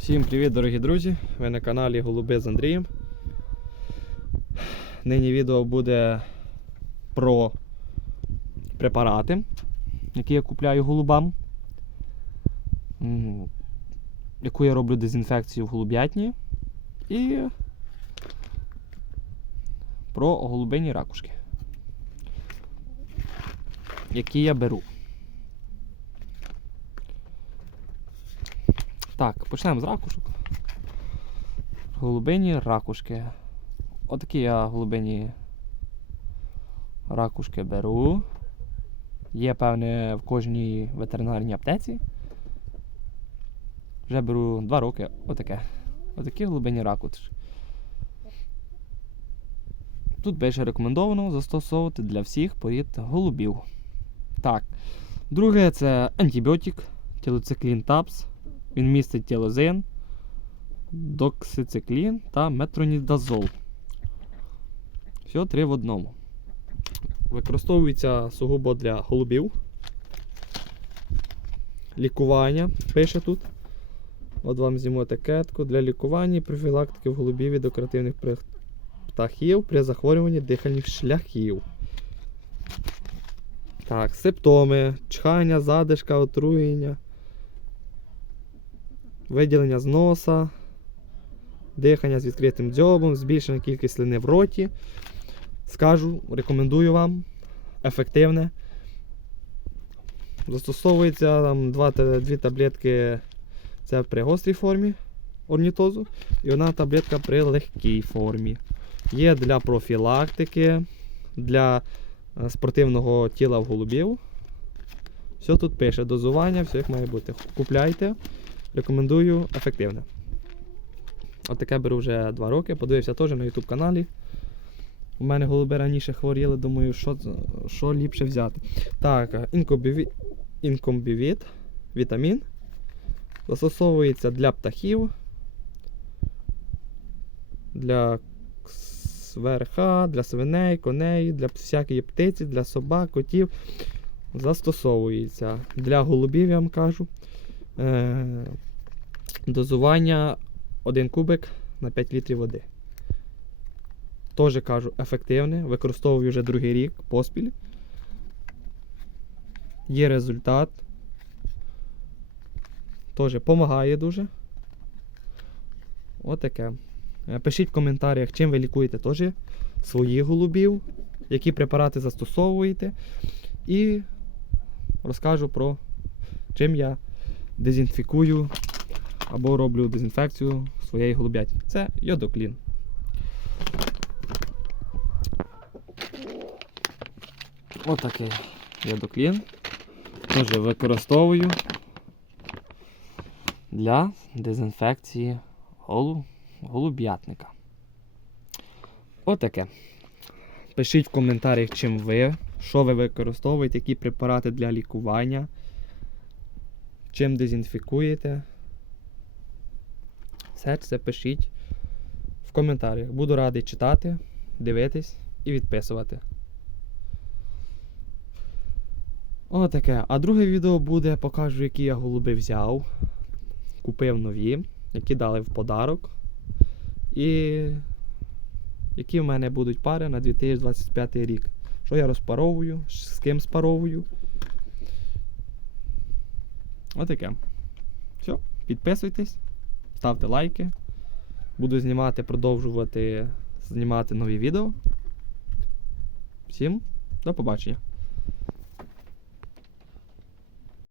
Всім привіт, дорогі друзі! Ви на каналі Голуби з Андрієм. Нині відео буде про препарати, які я купляю голубам, яку я роблю дезінфекцію в голуб'ятні і про голубині ракушки, які я беру. Так, почнемо з ракушок. Голубині ракушки. Отакі я голубині ракушки беру. Є, певне, в кожній ветеринарній аптеці. Вже беру 2 роки. Отаке. Отакі голубині ракушки. Тут більше рекомендовано застосовувати для всіх порід голубів. Так. Друге це антибіотик, тілоциклін тапс. Він містить тілозин, доксициклін та метронідазол. Все три в одному. Використовується сугубо для голубів. Лікування пише тут. От вам зніму етикетку для лікування і профілактики в голубів від декоративних птахів при захворюванні дихальних шляхів. Так, симптоми, чхання, задишка, отруєння виділення з носа, дихання з відкритим дзьобом, збільшена кількість слини в роті. Скажу, рекомендую вам. Ефективне. Застосовується там 2, дві таблетки це при гострій формі орнітозу і одна таблетка при легкій формі. Є для профілактики, для е, спортивного тіла в голубів. Все тут пише, дозування, все як має бути. Купляйте. Рекомендую ефективне. От таке беру вже 2 роки. Подивився теж на YouTube каналі. У мене голуби раніше хворіли, думаю, що, що ліпше взяти. Так, інкомбівіт, інкомбівіт вітамін. Застосовується для птахів, для сверха, для свиней, коней, для всякої птиці, для собак, котів. Застосовується. Для голубів, я вам кажу. Е, дозування 1 кубик на 5 літрів води. Теж кажу, ефективне. Використовую вже другий рік поспіль. Є результат. Теж допомагає дуже. Отаке. Е, Пишіть в коментарях, чим ви лікуєте теж своїх голубів, які препарати застосовуєте. І розкажу про чим я дезінфікую або роблю дезінфекцію своєї голубятні. Це йодоклін. Отакий йодоклін. Теж використовую для дезінфекції голу... голуб'ятника. Отаке. Пишіть в коментарях, чим ви, що ви використовуєте, які препарати для лікування чим дезінфікуєте. Все це пишіть в коментарях. Буду радий читати, дивитись і відписувати. Отаке. А друге відео буде, покажу, які я голуби взяв. Купив нові, які дали в подарок. І які в мене будуть пари на 2025 рік. Що я розпаровую, з ким спаровую. Отаке. Все, підписуйтесь, ставте лайки. Буду знімати, продовжувати знімати нові відео. Всім до побачення.